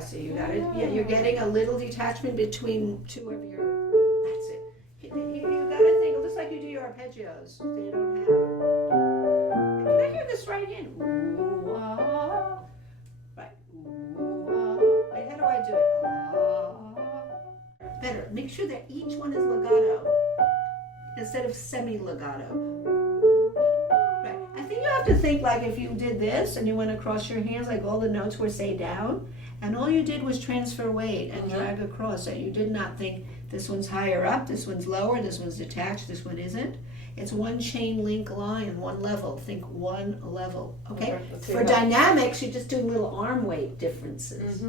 Jessie. You got it. Yeah, you're getting a little detachment between two of your. That's it. You got to think. It looks like you do your arpeggios. They don't have. Can I hear this right in? Ooh, ah. Right. Ooh, ah. Wait, how do I do it? Ah. Better. Make sure that each one is legato instead of semi-legato. I think you have to think like if you did this and you went across your hands, like all the notes were say down, and all you did was transfer weight and drag across. So you did not think this one's higher up, this one's lower, this one's detached, this one isn't. It's one chain link line, one level. Think one level, okay? For dynamics, you're just doing little arm weight differences.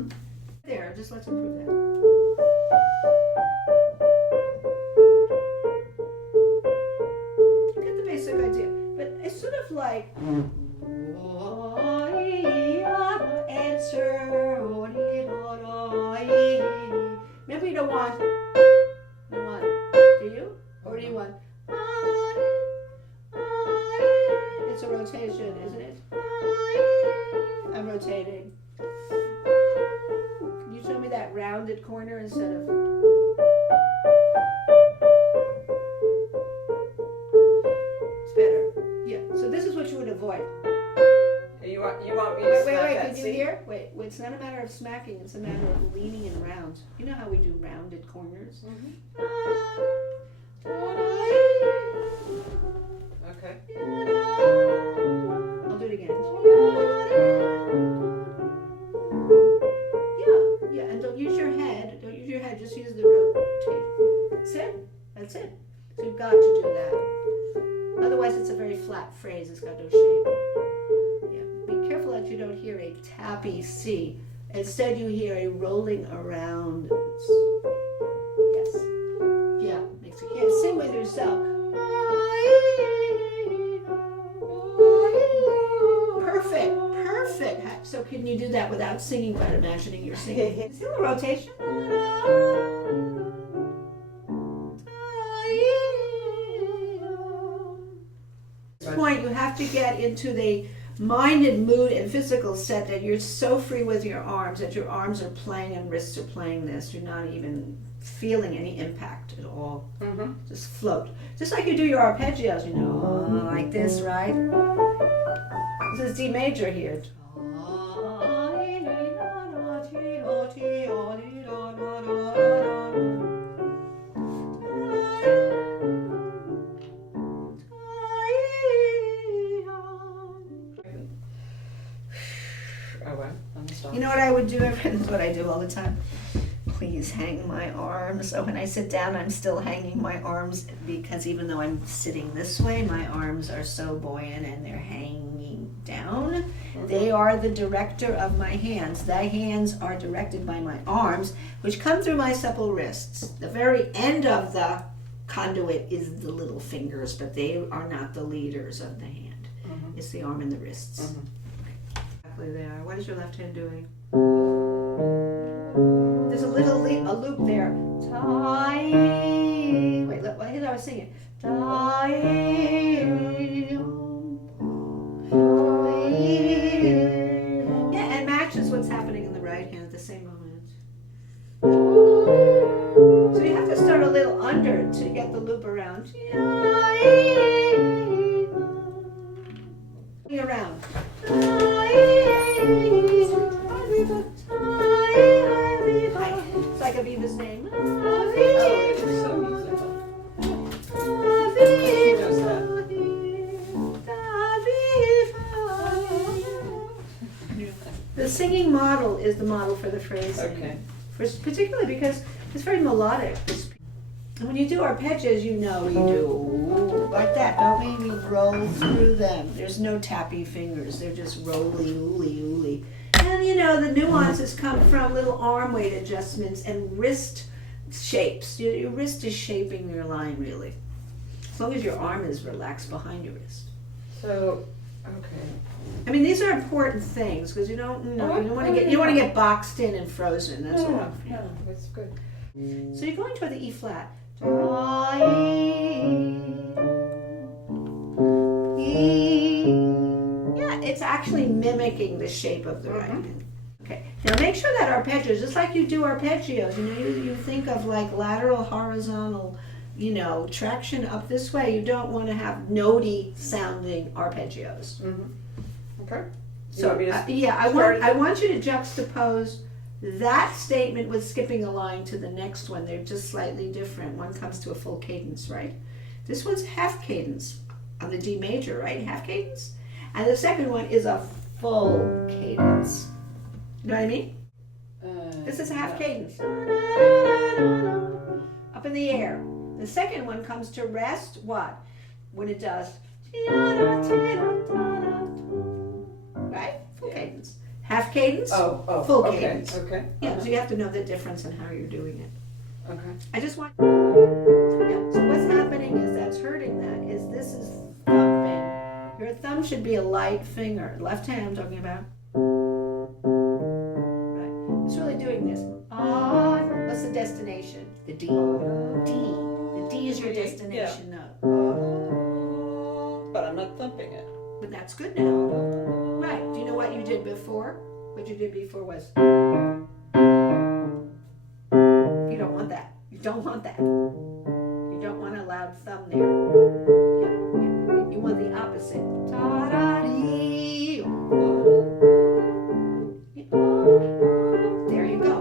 There, just let's improve that. You get the basic idea. But it's sort of like answer. Remember, you don't want. Do you? Or do you want? It's a rotation, isn't it? I'm rotating. Can you show me that rounded corner instead of? It's better. Yeah. So this is what you would avoid. You want me to smack wait, that can you C? hear? Wait, it's not a matter of smacking, it's a matter of leaning and round. You know how we do rounded corners? Okay. I'll do it again. Yeah, and don't use your head. Don't use your head, just use the rotation. That's it. So you've got to do that. Otherwise it's a very flat phrase, it's got no shape. Be careful that you don't hear a tappy C. Instead, you hear a rolling around. Yes. Yeah. Makes you can't sing with yourself. Perfect. So can you do that without singing, but imagining you're singing? See the rotation? At this point, you have to get into the mind and mood and physical set that you're so free with your arms that your arms are playing and wrists are playing this. You're not even feeling any impact at all. Just float. Just like you do your arpeggios, you know, like this, right? This is D major here. You know what I would do? This is what I do all the time. Please hang my arms. So when I sit down, I'm still hanging my arms because even though I'm sitting this way, my arms are so buoyant and they're hanging down. They are the director of my hands. The hands are directed by my arms, which come through my supple wrists. The very end of the conduit is the little fingers, but they are not the leaders of the hand. It's the arm and the wrists. Exactly there. What is your left hand doing? There's a little a loop there. Wait, look, here's how I was singing. Yeah, and matches what's happening in the right hand at the same moment. So you have to start a little under to get the loop around. Around. It's like Aviva's name. The singing model is the model for the phrasing. Okay. Particularly because it's very melodic. And when you do arpeggios, you know we do like that, don't we? We roll through them. There's no tappy fingers. They're just rolly, ooly, ooly. And you know, the nuances come from little arm weight adjustments and wrist shapes. Your wrist is shaping your line, really. As long as your arm is relaxed behind your wrist. So, okay. I mean, these are important things because you don't want to get boxed in and frozen. That's all. No, that's good. So you're going toward the E flat. Yeah, it's actually mimicking the shape of the right hand. Okay, now make sure that arpeggios, just like you do arpeggios, you think of like lateral, horizontal, traction up this way. You don't want to have notey sounding arpeggios. Okay. So I want you to juxtapose that statement with skipping a line to the next one. They're just slightly different. One comes to a full cadence, right? This one's half cadence on the D major, right? Half cadence. And the second one is a full cadence. You know what I mean? This is a half cadence. Up in the air. The second one comes to rest, what? When it does. Right? Full cadence. Half cadence, full cadence. Okay. Yeah, so you have to know the difference in how you're doing it. Okay. I just want. Yeah. So what's happening is that's hurting that. This is thumping. Your thumb should be a light finger. Left hand I'm talking about. Right. It's really doing this. What's the destination? The D. D. The D is your destination note. But I'm not thumping it. But that's good now. Right. Do you know what you did before? What you did before was. You don't want that. You don't want that. You don't want a loud thumb there. You want the opposite. There you go.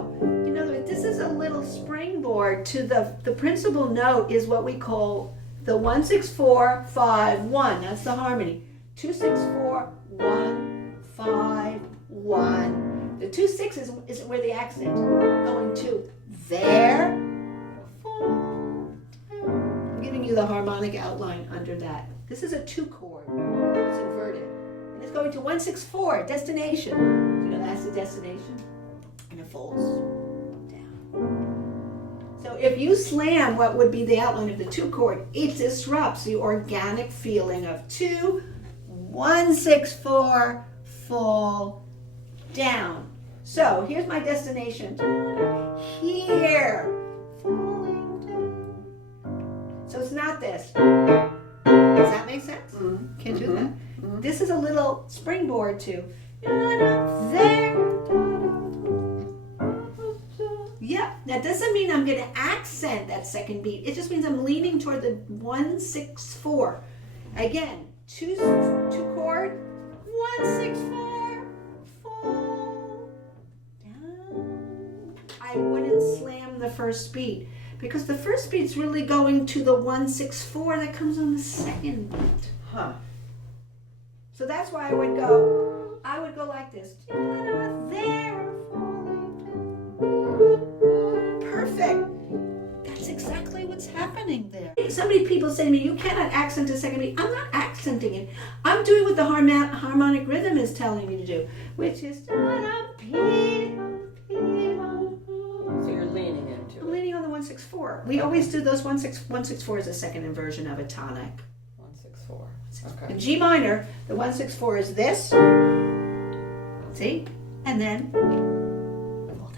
This is a little springboard to the principal note is what we call the 1 6 4 5 1. That's the harmony. 2 6 4 1 5 1. The 2 6 is where the accent going to there. I'm giving you the harmonic outline under that. This is a 2 chord. It's inverted. And it's going to 1 6 4, destination. That's the destination. And it folds down. So if you slam what would be the outline of the 2 chord, it disrupts the organic feeling of 2 1 6 4 fall down. So here's my destination. Here. Falling down. So it's not this. Does that make sense? Can't do that. This is a little springboard to there. Yeah. That doesn't mean I'm going to accent that second beat. It just means I'm leaning toward the 1 6 4. Again. 2 chord, 1 6 4, fall down. I wouldn't slam the first beat because the first beat's really going to the 1 6 4 that comes on the second beat. So that's why I would go like this. There, falling down. Perfect. That's exactly what's happening there. So many people say to me, you cannot accent a second beat. I'm not accenting it. I'm doing what the harmonic rhythm is telling me to do, which is so you're leaning into it. I'm leaning on the 1 6 4. We always do those 1 6 4 is a second inversion of a tonic. 1 6 4. Okay. In G minor, the 1 6 4 is this. See? And then fall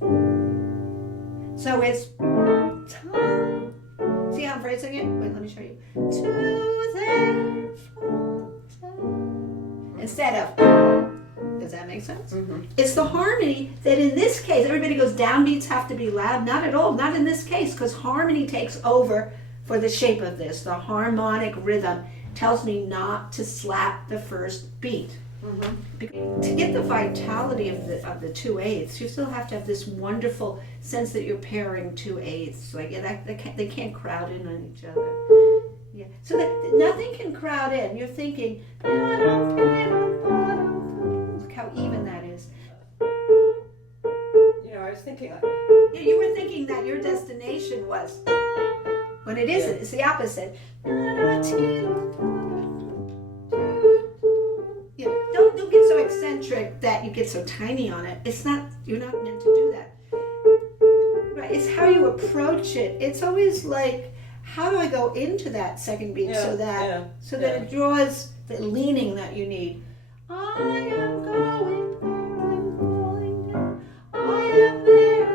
down. So it's see how I'm phrasing it? Wait, let me show you. To there, fall down. Instead of. Does that make sense? It's the harmony that in this case, everybody goes downbeats have to be loud. Not at all. Not in this case, because harmony takes over for the shape of this. The harmonic rhythm tells me not to slap the first beat. To get the vitality of the 2/8, you still have to have this wonderful sense that you're pairing 2/8. Like they can't crowd in on each other. Yeah. So that nothing can crowd in. You're thinking, look how even that is. I was thinking. Yeah, you were thinking that your destination was. When it isn't, it's the opposite. Don't get so eccentric that you get so tiny on it. You're not meant to do that. Right, it's how you approach it. It's always like, how do I go into that second beat so that it draws the leaning that you need. I am going there, I'm falling down. I am there,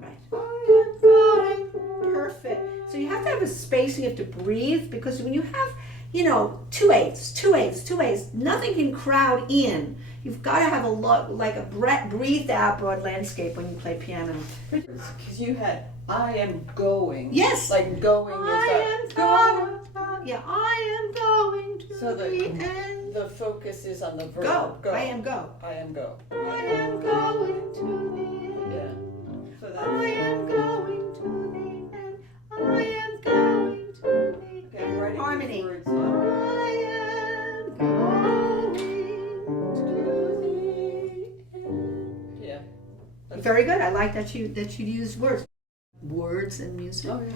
right. I am going. Perfect. So you have to have a space, you have to breathe, because when you have you know, 2/8, 2/8, 2/8. Nothing can crowd in. You've got to have a lot, like a breathed out broad landscape when you play piano. Because you had, I am going. Yes. Like going is I that. am yeah, I am going to So the end. the focus is on the verb. Go. I am go. I am go. I am going to the end. Yeah. So that's. I am going to the end. I am going to the Okay, I'm end. writing Harmony. these words down. I am going to the end. Yeah. Very good. I like that you used words and music. Oh yeah.